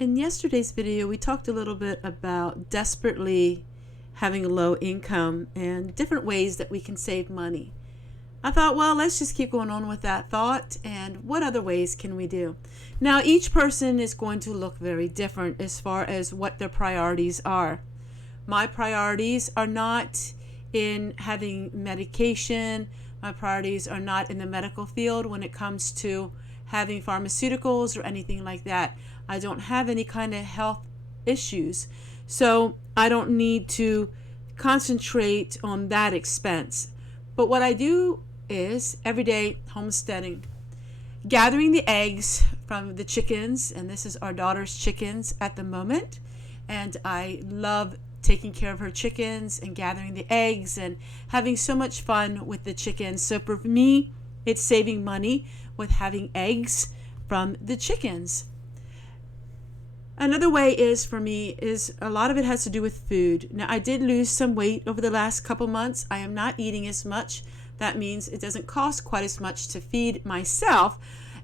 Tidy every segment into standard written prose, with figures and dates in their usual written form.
In yesterday's video, we talked a little bit about desperately having a low income and different ways that we can save money. I thought, well, let's just keep going on with that thought and what other ways can we do? Now, each person is going to look very different as far as what their priorities are. My priorities are not in having medication. My priorities are not in the medical field when it comes to having pharmaceuticals or anything like that. I don't have any kind of health issues, so I don't need to concentrate on that expense. But what I do is everyday homesteading, gathering the eggs from the chickens, and this is our daughter's chickens at the moment, and I love taking care of her chickens and gathering the eggs and having so much fun with the chickens. So for me, it's saving money with having eggs from the chickens. Another way is for me is a lot of it has to do with food. Now, I did lose some weight over the last couple months. I am not eating as much. That means it doesn't cost quite as much to feed myself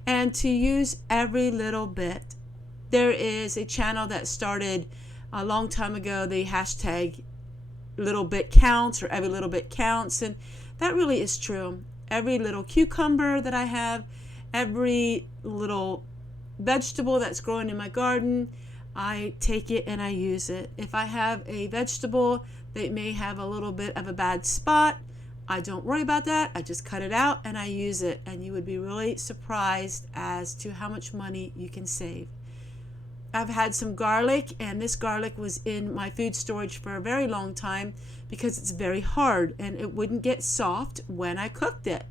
and to use every little bit. There is a channel that started a long time ago, the hashtag little bit counts or every little bit counts, and that really is true. Every little cucumber that I have, every little vegetable that's growing in my garden, I take it and I use it. If I have a vegetable that may have a little bit of a bad spot, I don't worry about that. I just cut it out and I use it. And you would be really surprised as to how much money you can save. I've had some garlic, and this garlic was in my food storage for a very long time because it's very hard and it wouldn't get soft when I cooked it.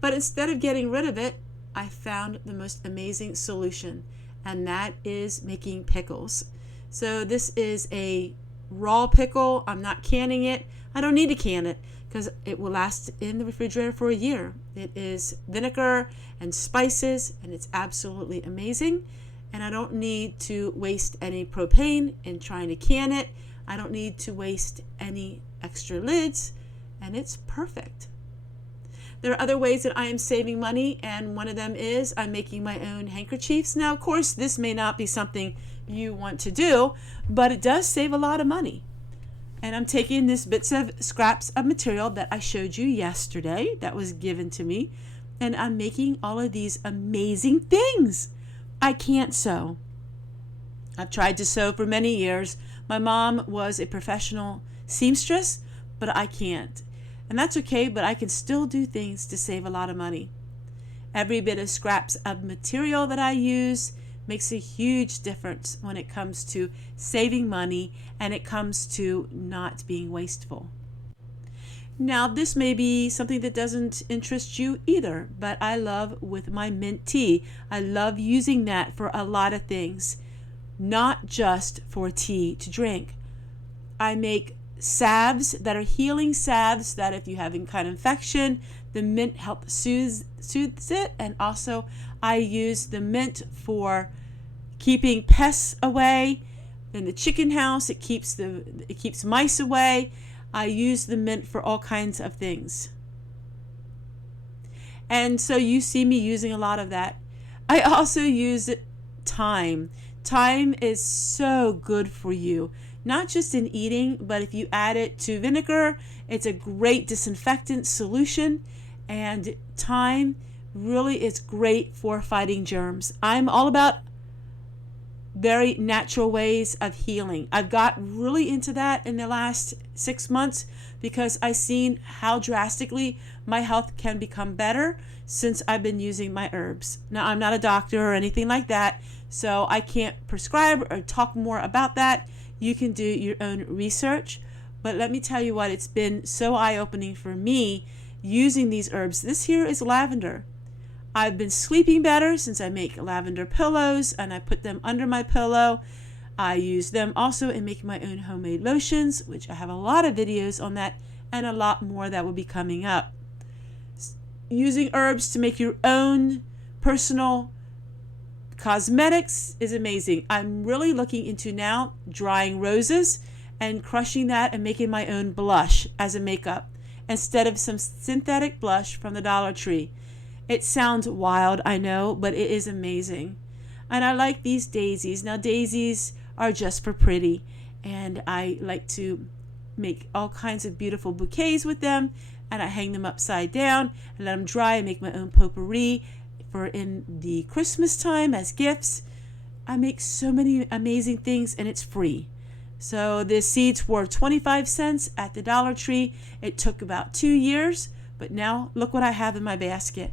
But instead of getting rid of it, I found the most amazing solution, and that is making pickles. So this is a raw pickle. I'm not canning it. I don't need to can it because it will last in the refrigerator for a year. It is vinegar and spices, and it's absolutely amazing. And I don't need to waste any propane in trying to can it. I don't need to waste any extra lids, and it's perfect. There are other ways that I am saving money, and one of them is I'm making my own handkerchiefs. Now, of course, this may not be something you want to do, but it does save a lot of money. And I'm taking this bits of scraps of material that I showed you yesterday that was given to me, and I'm making all of these amazing things. I can't sew. I've tried to sew for many years. My mom was a professional seamstress, but I can't. And that's okay, but I can still do things to save a lot of money. Every bit of scraps of material that I use makes a huge difference when it comes to saving money and it comes to not being wasteful. Now, this may be something that doesn't interest you either, but I love with my mint tea. I love using that for a lot of things, not just for tea to drink. I make salves that are healing salves that if you have any kind of infection, the mint helps soothes it. And also I use the mint for keeping pests away. In the chicken house, it keeps mice away. I use the mint for all kinds of things. And so you see me using a lot of that. I also use thyme. Thyme is so good for you, not just in eating, but if you add it to vinegar, it's a great disinfectant solution. And thyme really is great for fighting germs. I'm all about very natural ways of healing. I've got really into that in the last 6 months because I've seen how drastically my health can become better since I've been using my herbs. Now, I'm not a doctor or anything like that, so I can't prescribe or talk more about that. You can do your own research, but let me tell you what, it's been so eye-opening for me using these herbs. This here is lavender. I've been sleeping better since I make lavender pillows and I put them under my pillow. I use them also in making my own homemade lotions, which I have a lot of videos on that and a lot more that will be coming up. Using herbs to make your own personal cosmetics is amazing. I'm really looking into now drying roses and crushing that and making my own blush as a makeup instead of some synthetic blush from the Dollar Tree. It sounds wild, I know, but it is amazing. And I like these daisies. Now daisies are just for pretty, and I like to make all kinds of beautiful bouquets with them, and I hang them upside down and let them dry and make my own potpourri for in the Christmas time as gifts. I make so many amazing things, and it's free. So the seeds were 25 cents at the Dollar Tree. It took about 2 years, but now look what I have in my basket.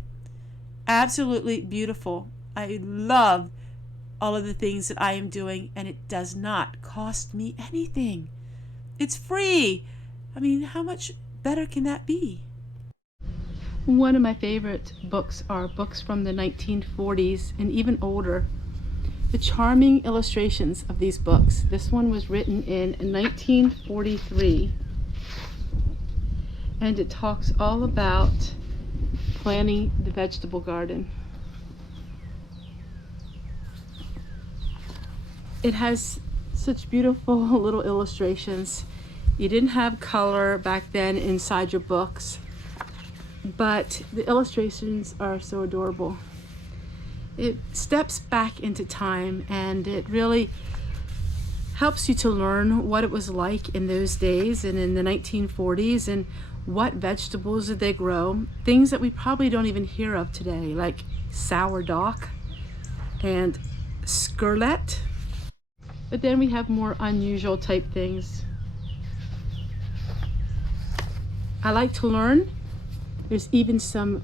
Absolutely beautiful. I love all of the things that I am doing, and it does not cost me anything. It's free. I mean, how much better can that be? One of my favorite books are books from the 1940s and even older. The charming illustrations of these books. This one was written in 1943, and it talks all about planting the vegetable garden. It has such beautiful little illustrations. You didn't have color back then inside your books, but the illustrations are so adorable. It steps back into time, and it really helps you to learn what it was like in those days and in the 1940s, and what vegetables did they grow. Things that we probably don't even hear of today, like sourdough and skirlet. But then we have more unusual type things. I like to learn. There's even some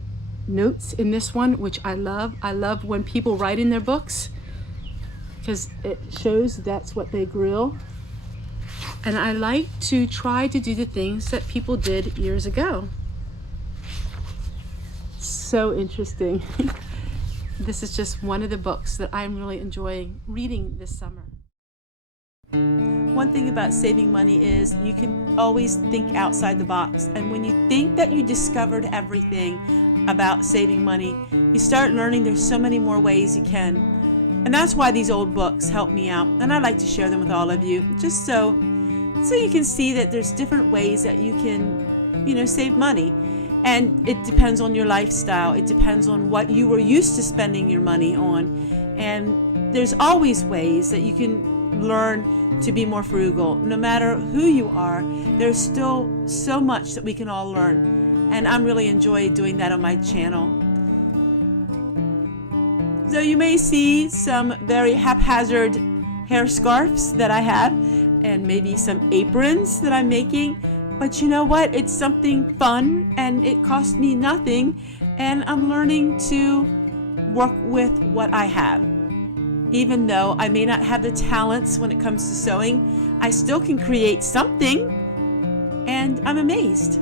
notes in this one, which I love. I love when people write in their books, because it shows that's what they grew. And I like to try to do the things that people did years ago. So interesting. This is just one of the books that I'm really enjoying reading this summer. One thing about saving money is you can always think outside the box. And when you think that you discovered everything about saving money, you start learning there's so many more ways you can. And that's why these old books help me out. And I like to share them with all of you, just so you can see that there's different ways that you can, save money. And it depends on your lifestyle. It depends on what you were used to spending your money on. And there's always ways that you can learn to be more frugal. No matter who you are, there's still so much that we can all learn. And I'm really enjoying doing that on my channel. So you may see some very haphazard hair scarves that I have, and maybe some aprons that I'm making. But you know what? It's something fun, and it cost me nothing. And I'm learning to work with what I have. Even though I may not have the talents when it comes to sewing, I still can create something, and I'm amazed.